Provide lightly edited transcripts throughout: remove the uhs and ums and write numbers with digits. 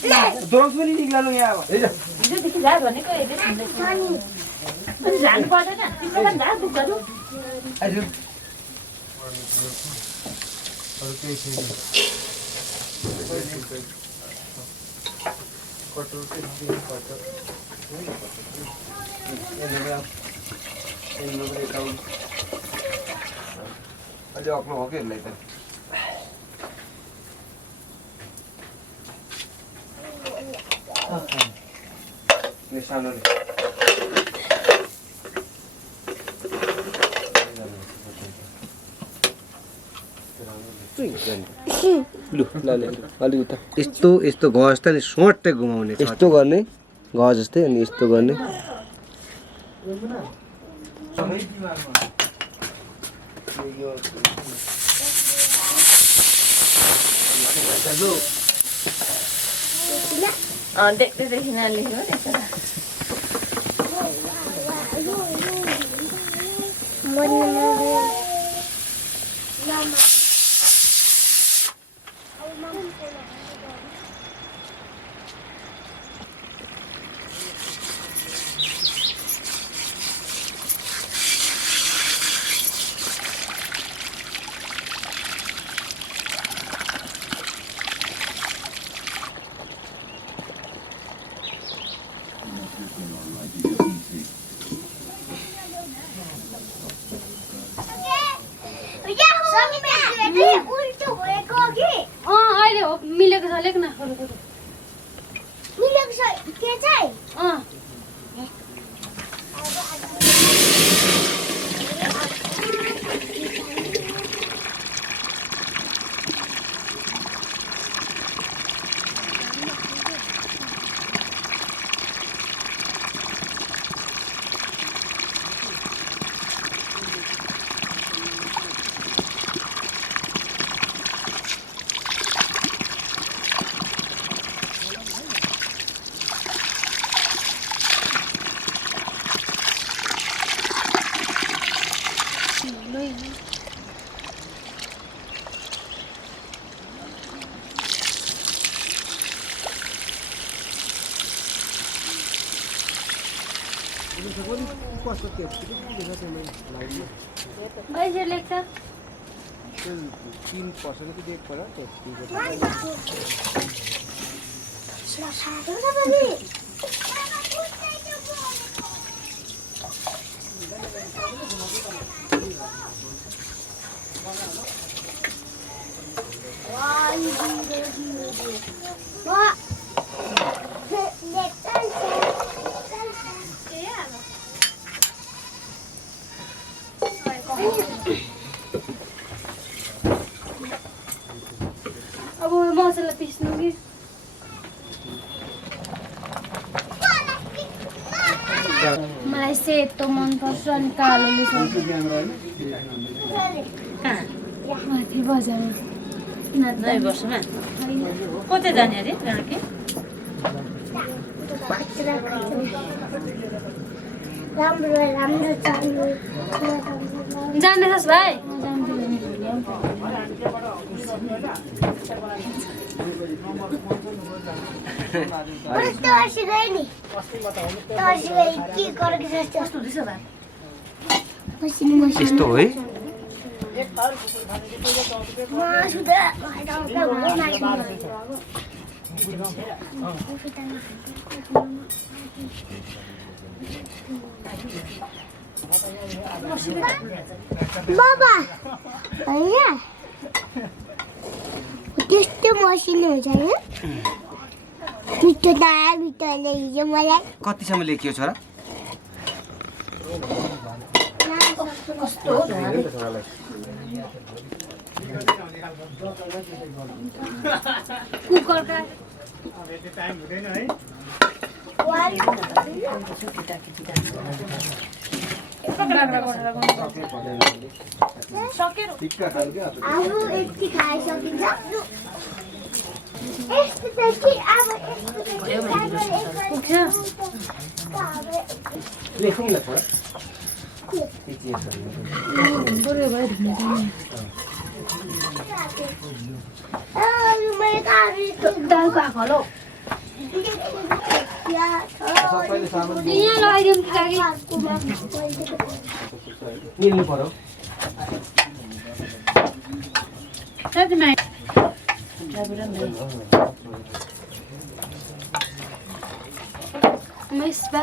दोरस पनि निक्लानु यहाँ अब हिजोदेखि जा भनेको हेर्दै सुन्दैछु अनि जानु पर्दैन तिमीलाई जा बुक गरौँ आइजु अझै अक्लो हो कि यसलाई त सानोले लु ल अलि उता यस्तो यस्तो घ जस्तो नि सोट्टै घुमाउने यस्तो गर्ने घ जस्तै अनि यस्तो गर्ने देख्दै देखिन लेख्नु अहिले हो मिलेको छ लेख्न मिलेको छ के चाहिँ कैसे लेख्छ 3% को डेट पड़ा अब मसला पिस्नु कि मलाई सेतो मन पर्छ अनि कालोले माथि बजारमा नयाँ वर्षमा कतै जाने अरे कहाँ के राम्रो जान्दैछस् भाइ यस्तो हो है बाबा हैन त्यस्तो मसिनो हुन्छ हैन मिठो दाल मिठोले हिजो मलाई कतिसम्म लेखियो छोरा कस्तो कुकरका टाइम हुँदैन है आलु यति खाइसकिन्छ यस्तो त के अब लेखौँ न छोरा दालको आँखा यहाँ लगाइदिउँ कि लागि निल्नु पर्यो साथीमा मेसबा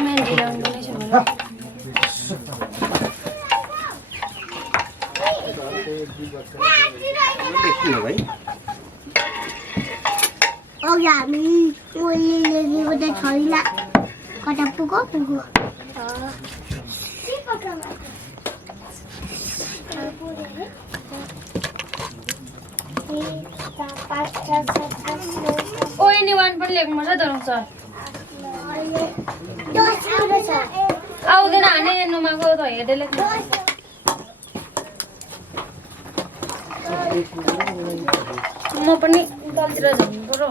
मेहन्दी लगाउनु नै छ मलाई देखियो भाइ अघि हामी ओलीबाट छैन कता पुगो ओएनी वान पनि लेख्नुपर्छ धनुष सर आउँदैन हाने हेर्नुमा गयो त हेर्दै लेख्नु म पनि तलतिर झर्नु पर्यो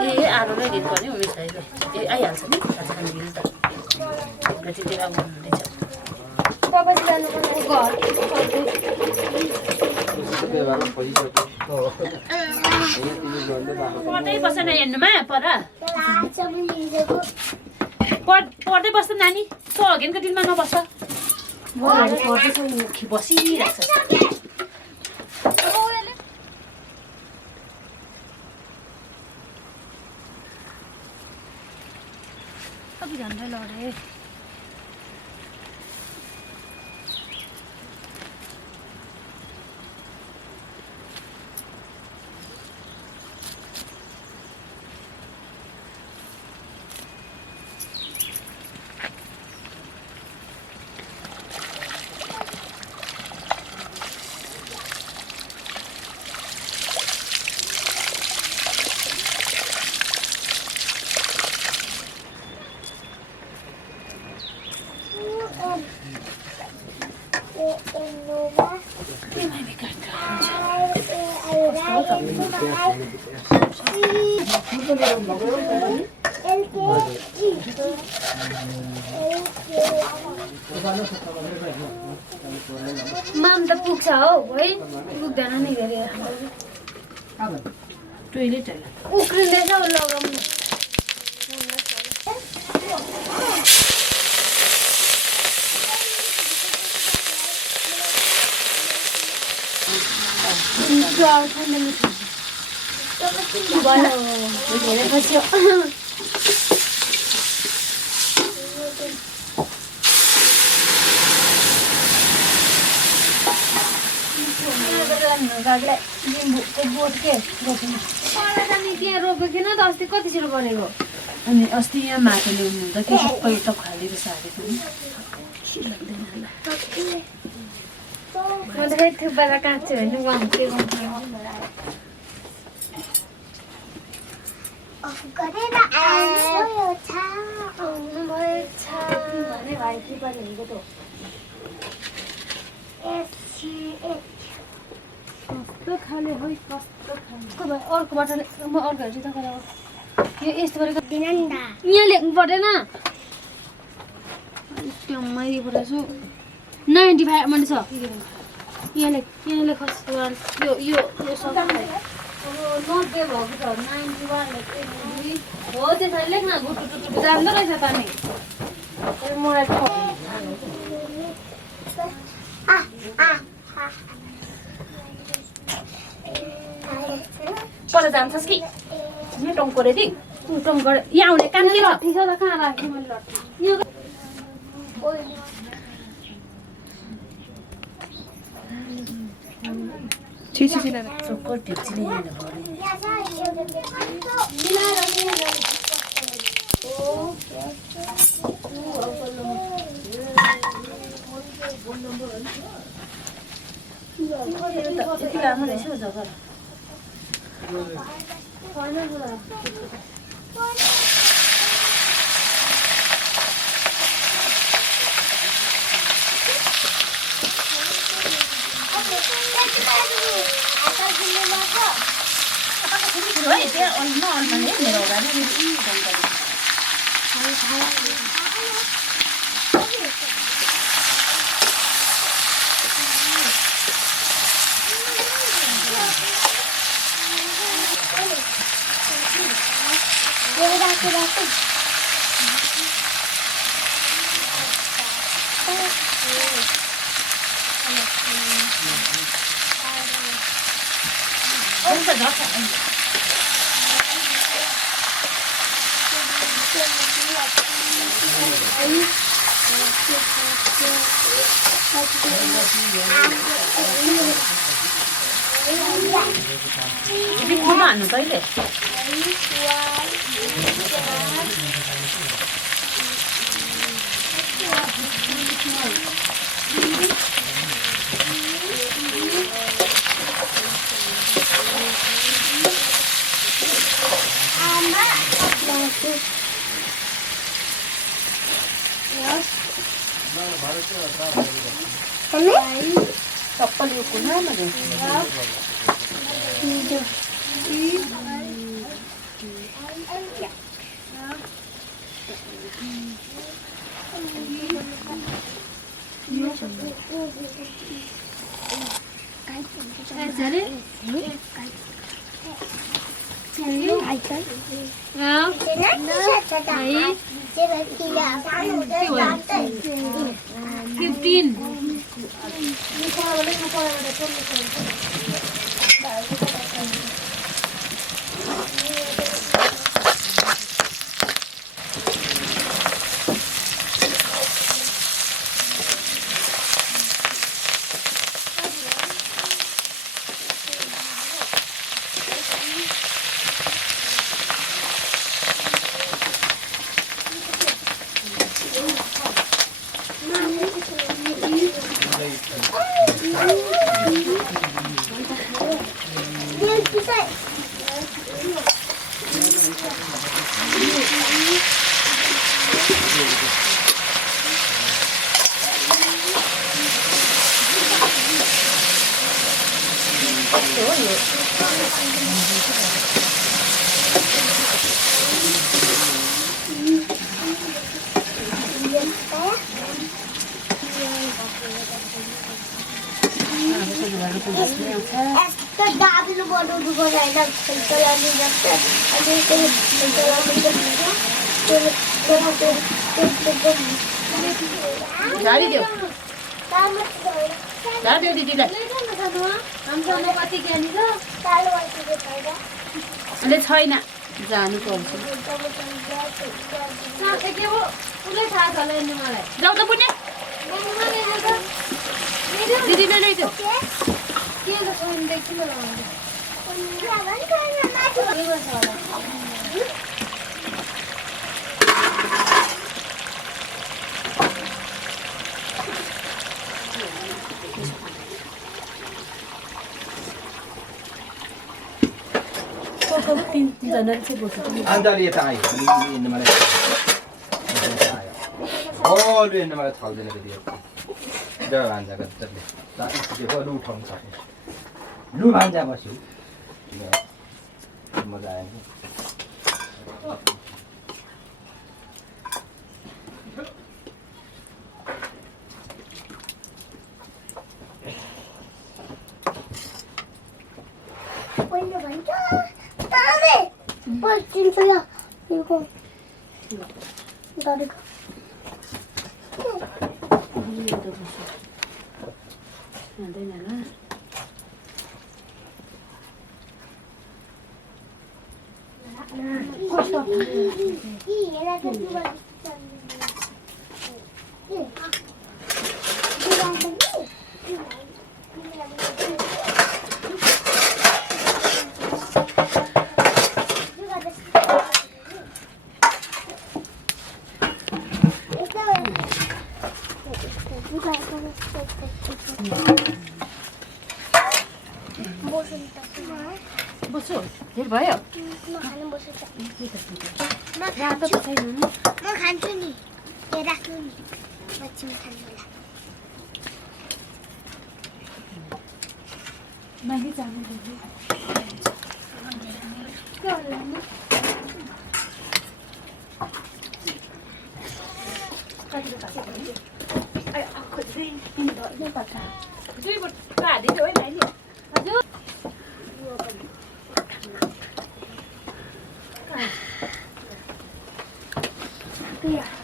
ए आरोले गीत गर्ने उमेश दाइले ए आइहाल्छ नि आज खाने गीत त त्यति बेला हुँदैछ पापाजी जानुपर्ने घर पढ्दै बस्छ न हेर्नुमा पर पढ्दै बस्छ नानी तँ अघिनको दिनमा नबस्छ पढ्दैछ बसिरहेको छ सबैजना लडे माम त पुग्छ हौ है पुग्दैन नि धेरै टोइलेट उक्रिँदैछ लगाउनु त्यहाँ रोपेको थिएन त अस्ति कति छिटो बनेको अनि अस्ति यहाँ माटो ल्याउनु हुँदा के सबै त खाली रहेछ हालेको नि म त फेरि थुक्पालाई काट्छु भने आउनु भएछ भने भाइ थुक्पाले हेरेको त कस्तो खाले है कस्तो खाले अर्को बाटोले म अर्को हेर्छु त यो यस्तो गरेको यहाँ लेख्नु पर्दैन ट्याम्मै दिएको छु 95 माने छ यहाँ लेख यो सब 90 भएको छ 91 लेख्दै हो त्यसरी लेख्न गुटु जान्दो रहेछ पानी मलाई पर जान्छस् कि यहाँ टङ्को रे टङ्को यहाँ आउने काम के छ ठिक छ त कहाँ राखेँ मैले लट्ठी चोक्को ढिक्चीले यहाँ यति लामो रहेछ हौ जग्गा है त्यहाँ अलमाले मेरो अगाडि बिचमा हान्नु कहिले चप्पल यो कुनामा झाडी देऊ दिदीलाई अहिले छैन जानु पर्छ जाऊ त पुण्य दिदीले ल्याइदेऊ अन्जली यता आयो अनि मलाई आयो हेर्नु मलाई छल्दैन फेरि जब भान्जा गर्छ लु उठाउनु सक्ने लु भान्जा बस्यो मजा आयो बस्छु धेरै भयो म खान्छु नि राख्नु नि बच्चीमा खानु होला माथि जानु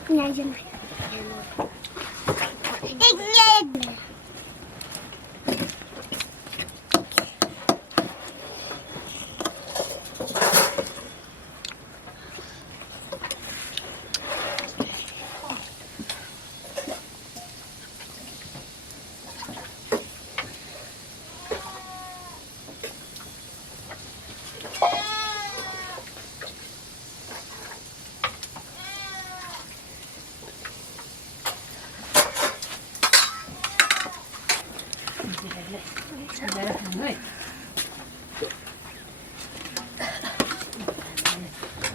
Nhà dân này. Ít nhẹ.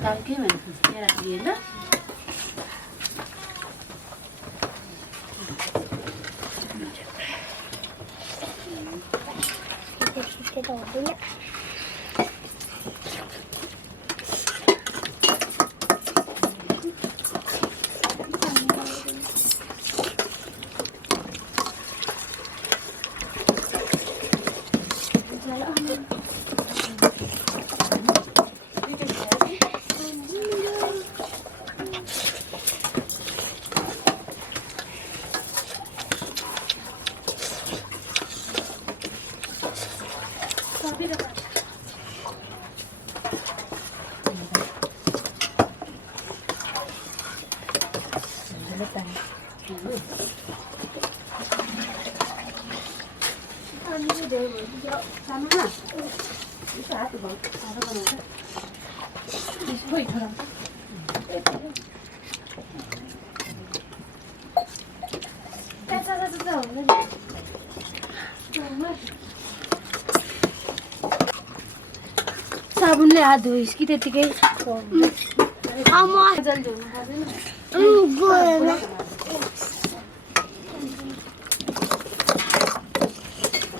Tao cái mình nghe là gì đó. Cái đồ đấy nhá. साबुनले हात धोइस् कि त्यतिकै Ama. जल्दी धुनु पर्दैन Gol.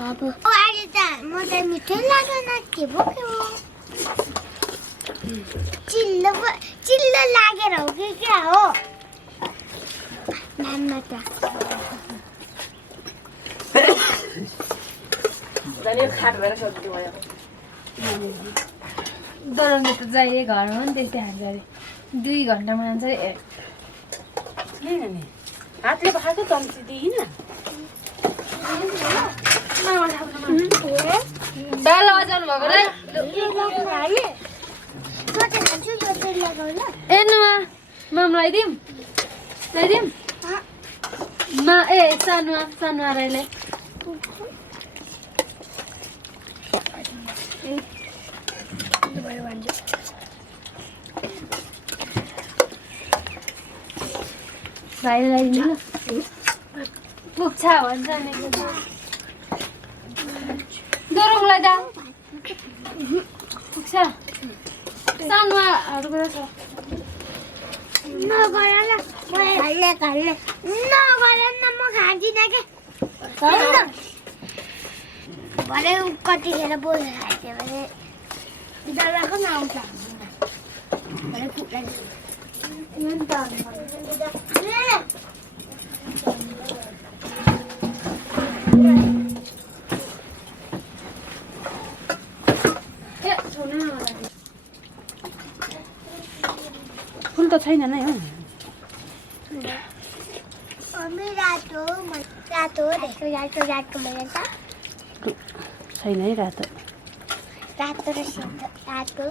अब O अहिले त म त मिठो लागेन के भो के हो चिल्लो लागेर हो कि क्या हो नाममा त जाने खाट भएर सोध्नु भयो डराउनु त चाहिए घरमा पनि त्यस्तै खान्छ अरे 2 घन्टामा खान्छ अरे नि हातले पकाएको चम्ची दिइन दाल बजाउनु भएको रे ए नुमा माम लगाइदिउँ मा ए सानुमा राईलाई भाइले लगाइदिनु ल पुग्छ भन्छ नि दोरुङलाई दा पुग्छ सानुमाहरू छ नगरेन म घरले नगरेन म खाँदिनँ के भरे कतिखेर बोलेर खाइदियो भने डराएको नआउँछ भरे कुकुरलाई फुल त छैन नै हो रातो रातो मैले त छैन है रातो रातो र सेतो रातो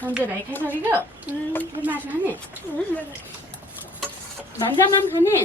सन्जय भाइ खाइसकेको मासु खाने भान्जामा पनि खाने